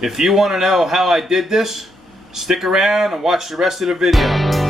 If you want to know how I did this, stick around and watch the rest of the video.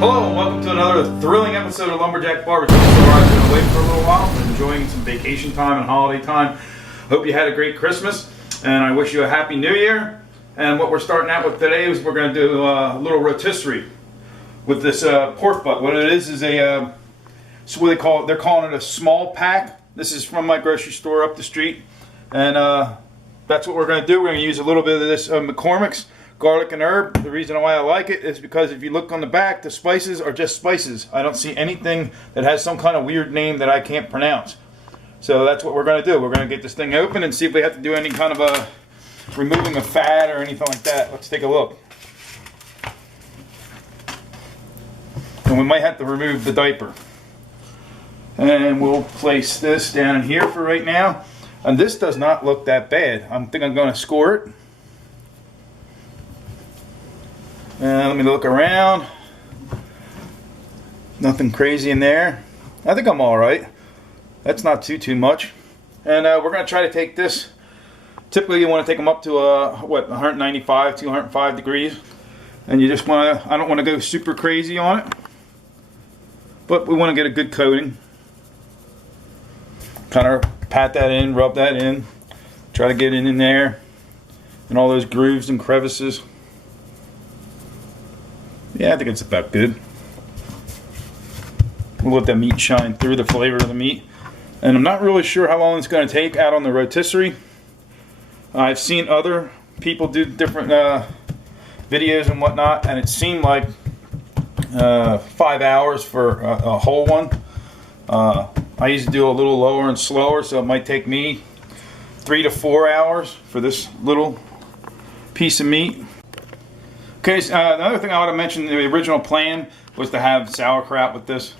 Hello and welcome to another thrilling episode of Lumberjack Pa. I've been away for a little while, enjoying some vacation time and holiday time. Hope you had a great Christmas, and I wish you a Happy New Year. And what we're starting out with today is we're going to do a little rotisserie with this pork butt. What it is a, so what they call it, they're calling it a small pack. This is from my grocery store up the street, and that's what we're going to do. We're going to use a little bit of this McCormick's garlic and herb. The reason why I like it is because if you look on the back, the spices are just spices. I don't see anything that has some kind of weird name that I can't pronounce. So that's what we're going to do. We're going to get this thing open and see if we have to do any kind of a removing of fat or anything like that. Let's take a look. And we might have to remove the diaper. And we'll place this down in here for right now. And this does not look that bad. I think I'm going to score it. Let me look around. Nothing crazy in there. I think I'm all right. That's not too much. And we're going to try to take this. Typically, you want to take them up to 195, 205 degrees, and you just want to. I don't want to go super crazy on it, but we want to get a good coating. Kind of pat that in, rub that in, try to get it in there, and all those grooves and crevices. Yeah, I think it's about good. We'll let the meat shine through, the flavor of the meat. And I'm not really sure how long it's going to take out on the rotisserie. I've seen other people do different videos and whatnot, and it seemed like 5 hours for a whole one. I usually do a little lower and slower, so it might take me 3 to 4 hours for this little piece of meat. Okay, so, another thing I want to mention, the original plan was to have sauerkraut with this.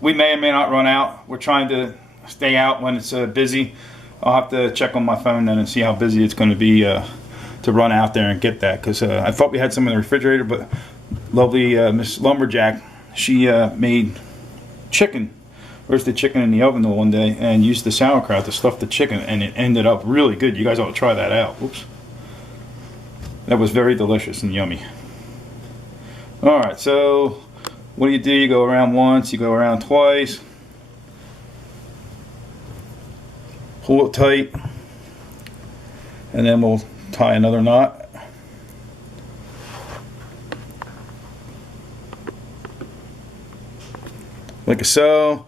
We may or may not run out. We're trying to stay out when it's busy. I'll have to check on my phone then and see how busy it's going to be to run out there and get that. Because I thought we had some in the refrigerator, but lovely Miss Lumberjack, she made chicken. Roasted chicken in the oven the one day and used the sauerkraut to stuff the chicken, and it ended up really good. You guys ought to try that out. Oops. That was very delicious and yummy. Alright, so what do? You go around once, you go around twice. Pull it tight. And then we'll tie another knot. Like so.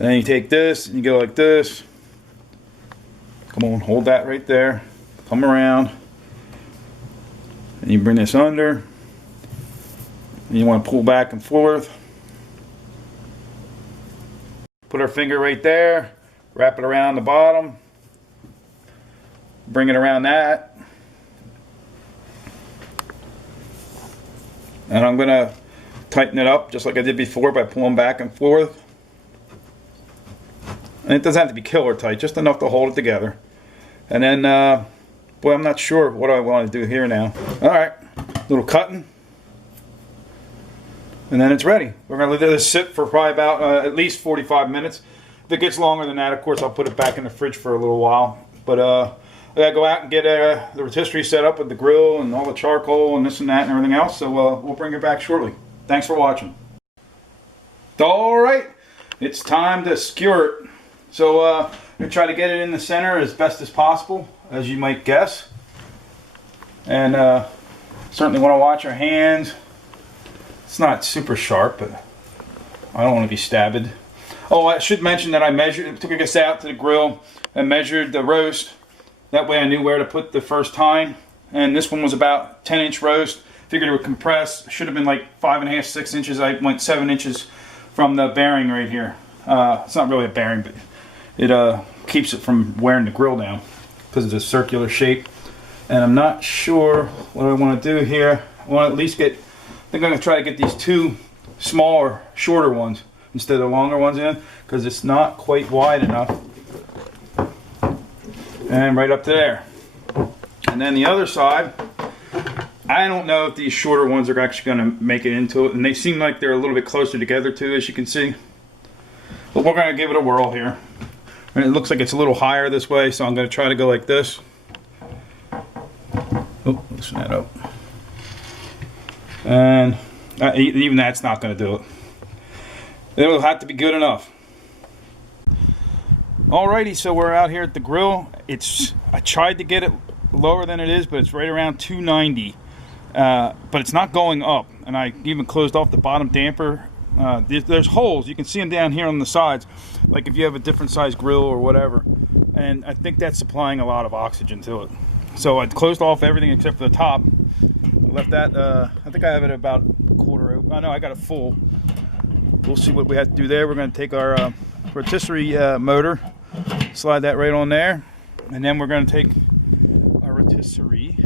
And then you take this and you go like this. Come on, hold that right there. Come around. And you bring this under, and you want to pull back and forth. Put our finger right there, wrap it around the bottom, bring it around that, and I'm going to tighten it up just like I did before by pulling back and forth. And it doesn't have to be killer tight, just enough to hold it together. And then boy, I'm not sure what I want to do here now. Alright, little cutting. And then it's ready. We're going to let this sit for probably about at least 45 minutes. If it gets longer than that, of course, I'll put it back in the fridge for a little while. But I got to go out and get the rotisserie set up with the grill and all the charcoal and this and that and everything else. So we'll bring it back shortly. Thanks for watching. Alright, it's time to skewer it. So I'm going to try to get it in the center as best as possible, as you might guess. And certainly want to watch our hands. It's not super sharp, but I don't want to be stabbed. Oh, I should mention that I took this out to the grill and measured the roast. That way I knew where to put the first time. And this one was about 10-inch roast. Figured it would compress. Should have been like 5.5, 6 inches. I went 7 inches from the bearing right here. It's not really a bearing, but it keeps it from wearing the grill down because it's a circular shape. And I'm not sure what I want to do here. I want to at least get think I'm going to try to get these 2 smaller, shorter ones instead of the longer ones in, because it's not quite wide enough. And right up to there. And then the other side, I don't know if these shorter ones are actually going to make it into it, and they seem like they're a little bit closer together too, as you can see. But we're going to give it a whirl here. And it looks like it's a little higher this way, so I'm going to try to go like this. Oh, loosen that up. And even that's not going to do it. It will have to be good enough. Alrighty, so we're out here at the grill. I tried to get it lower than it is, but it's right around 290. But it's not going up. And I even closed off the bottom damper. There's holes. You can see them down here on the sides, like if you have a different size grill or whatever. And I think that's supplying a lot of oxygen to it. So I closed off everything except for the top. Left that, I think I have it about quarter open. Oh no, I got it full. We'll see what we have to do there. We're going to take our rotisserie motor, slide that right on there, and then we're going to take our rotisserie.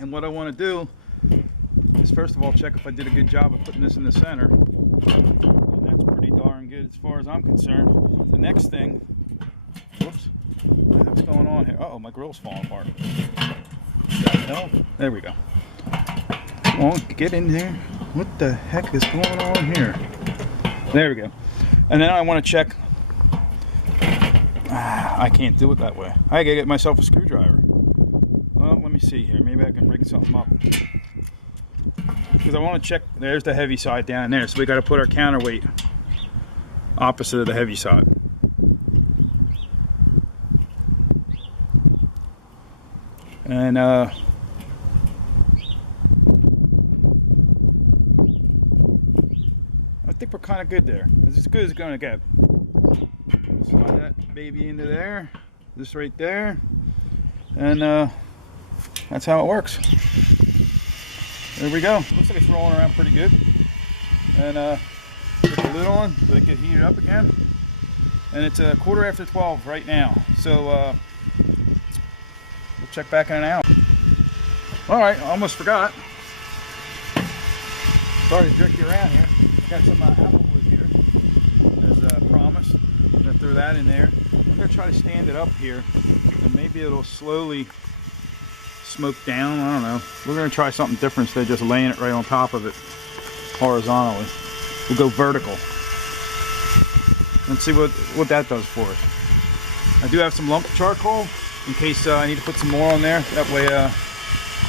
And what I want to do is first of all check if I did a good job of putting this in the center. And that's pretty darn good as far as I'm concerned. The next thing, whoops, what's going on here? Uh-oh, my grill's falling apart. No, there we go. Come on, get in there. What the heck is going on here? There we go. And then I want to check. I can't do it that way. I gotta get myself a screwdriver. Well, let me see here. Maybe I can rig something up. Because I want to check. There's the heavy side down there. So we got to put our counterweight opposite of the heavy side. And I think we're kind of good there. It's as good as it's going to get. Slide that baby into there. This right there. And that's how it works. There we go. Looks like it's rolling around pretty good. And put the lid on, let it get heated up again. And it's a 12:15 right now. So we'll check back in an hour. All right, I almost forgot. Sorry to jerk you around here. Got some applewood here, as promised. I'm gonna throw that in there. I'm gonna try to stand it up here, and maybe it'll slowly smoke down. I don't know. We're gonna try something different instead of just laying it right on top of it horizontally. We'll go vertical. Let's see what that does for us. I do have some lump charcoal in case I need to put some more on there. That way,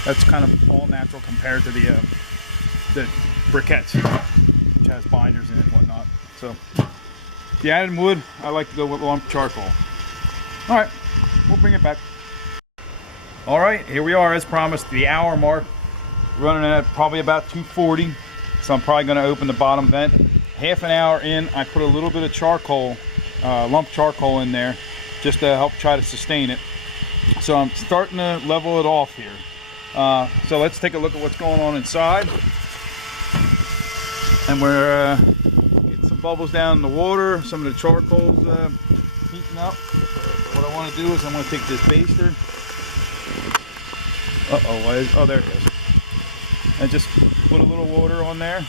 that's kind of all natural compared to the briquettes, which has binders in it and whatnot. So, if you added wood, I like to go with lump charcoal. All right, we'll bring it back. All right, here we are as promised, the hour mark. Running at probably about 240. So I'm probably going to open the bottom vent. Half an hour in, I put a little bit of charcoal, lump charcoal in there, just to help try to sustain it. So I'm starting to level it off here. So let's take a look at what's going on inside. And we're getting some bubbles down in the water. Some of the charcoal's heating up. What I want to do is I'm going to take this baster. Oh, there it is. And just put a little water on there.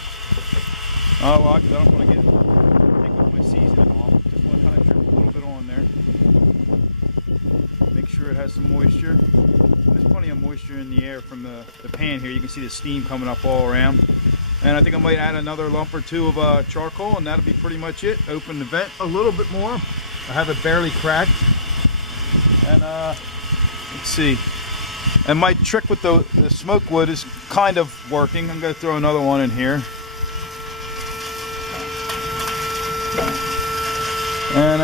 Oh, well, because I don't want to take all my seasoning off. Just want to kind of drip a little bit on there. Make sure it has some moisture. There's plenty of moisture in the air from the pan here. You can see the steam coming up all around. And I think I might add another lump or two of charcoal, and that'll be pretty much it. Open the vent a little bit more. I have it barely cracked. And let's see. And my trick with the smoke wood is kind of working. I'm going to throw another one in here. And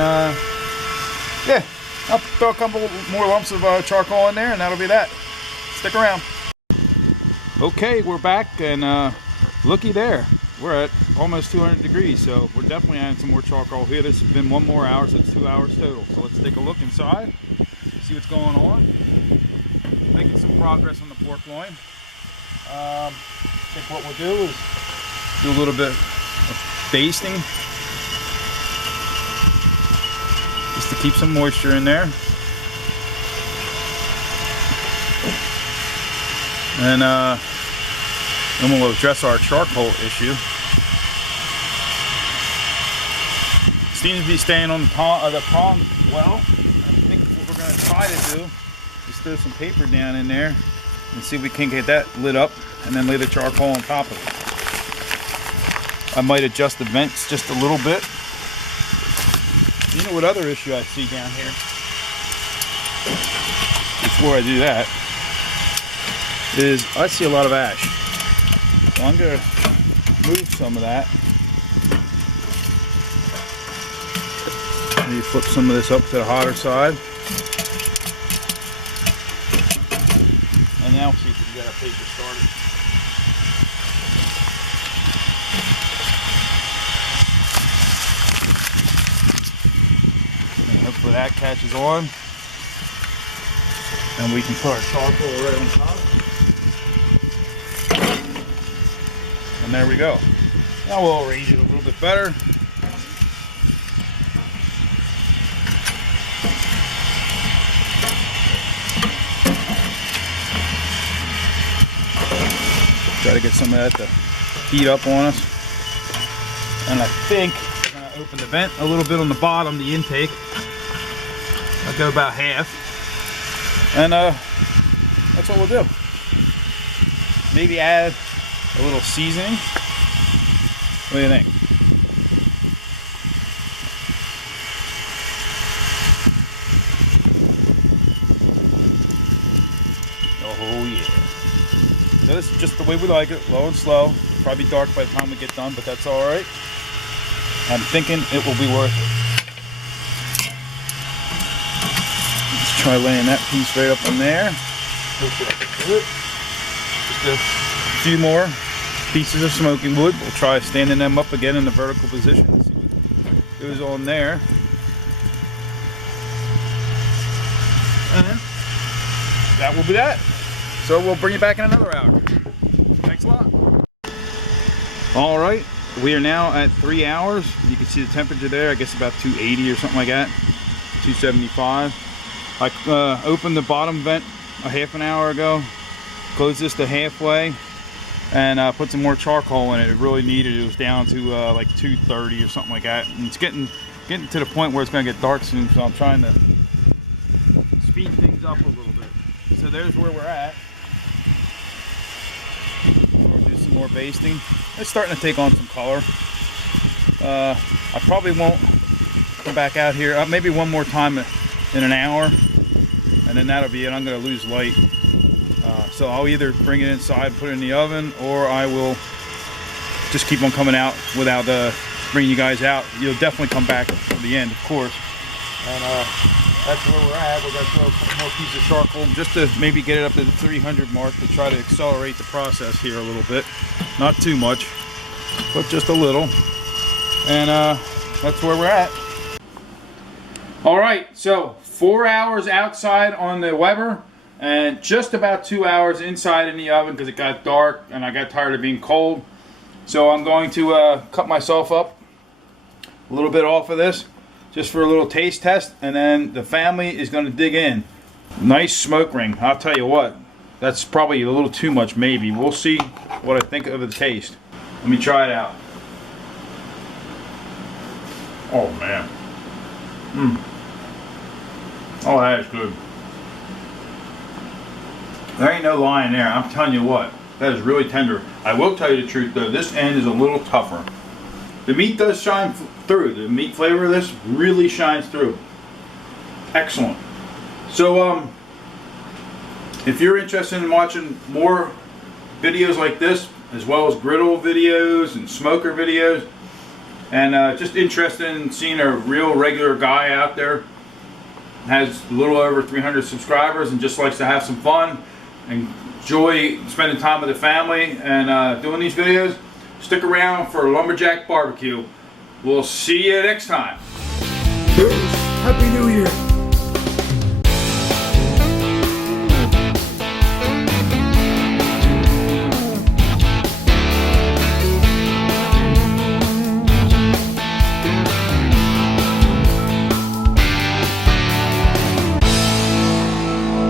yeah, I'll throw a couple more lumps of charcoal in there, and that'll be that. Stick around. Okay, we're back, and looky there. We're at almost 200 degrees, so we're definitely adding some more charcoal here. This has been 1 more hour, so it's 2 hours total. So let's take a look inside, see what's going on. Making some progress on the pork loin. I think what we'll do is do a little bit of basting, just to keep some moisture in there. And And we'll address our charcoal issue. Seems to be staying on the prong well. I think what we're going to try to do is throw some paper down in there and see if we can get that lit up and then lay the charcoal on top of it. I might adjust the vents just a little bit. You know what other issue I see down here? Before I do that, is I see a lot of ash. So I'm going to move some of that. Maybe flip some of this up to the hotter side. And now see if we can get our paper started. And hopefully that catches on. And we can put our charcoal right on top. And there we go. Now we'll arrange it a little bit better. Try to get some of that to heat up on us. And I think I'm going to open the vent a little bit on the bottom, the intake. I'll go about half. And that's what we'll do. Maybe add a little seasoning. What do you think? Oh yeah. So this is just the way we like it, low and slow. Probably dark by the time we get done, but that's all right. I'm thinking it will be worth it. Let's try laying that piece right up in there. Hopefully I can do it. Just a few more pieces of smoking wood. We'll try standing them up again in the vertical position. See what goes on there. And that will be that. So we'll bring you back in another hour. Thanks a lot. All right, we are now at 3 hours. You can see the temperature there. I guess about 280 or something like that. 275. I opened the bottom vent a half an hour ago. Closed this to halfway and put some more charcoal in it. It really needed it. It was down to like 230 or something like that. And it's getting to the point where it's going to get dark soon. So I'm trying to speed things up a little bit. So there's where we're at. We'll do some more basting. It's starting to take on some color. I probably won't come back out here. Maybe one more time in an hour, and then that'll be it. I'm going to lose light. So I'll either bring it inside, put it in the oven, or I will just keep on coming out without bringing you guys out. You'll definitely come back to the end, of course. And that's where we're at. We're going to throw a couple more pieces of charcoal just to maybe get it up to the 300 mark to try to accelerate the process here a little bit. Not too much, but just a little. And that's where we're at. All right, so 4 hours outside on the Weber and just about 2 hours inside in the oven because it got dark and I got tired of being cold. So I'm going to cut myself up a little bit off of this, just for a little taste test, and then the family is going to dig in. Nice smoke ring. I'll tell you what, that's probably a little too much maybe. We'll see what I think of the taste. Let me try it out. Oh man. Oh, that is good. There ain't no lying there. I'm telling you what, that is really tender. I will tell you the truth though, this end is a little tougher. The meat does shine through. The meat flavor of this really shines through. Excellent. So if you're interested in watching more videos like this, as well as griddle videos and smoker videos, and just interested in seeing a real regular guy out there, has a little over 300 subscribers and just likes to have some fun and enjoy spending time with the family and doing these videos, stick around for Lumberjack Barbecue. We'll see you next time. Happy New Year.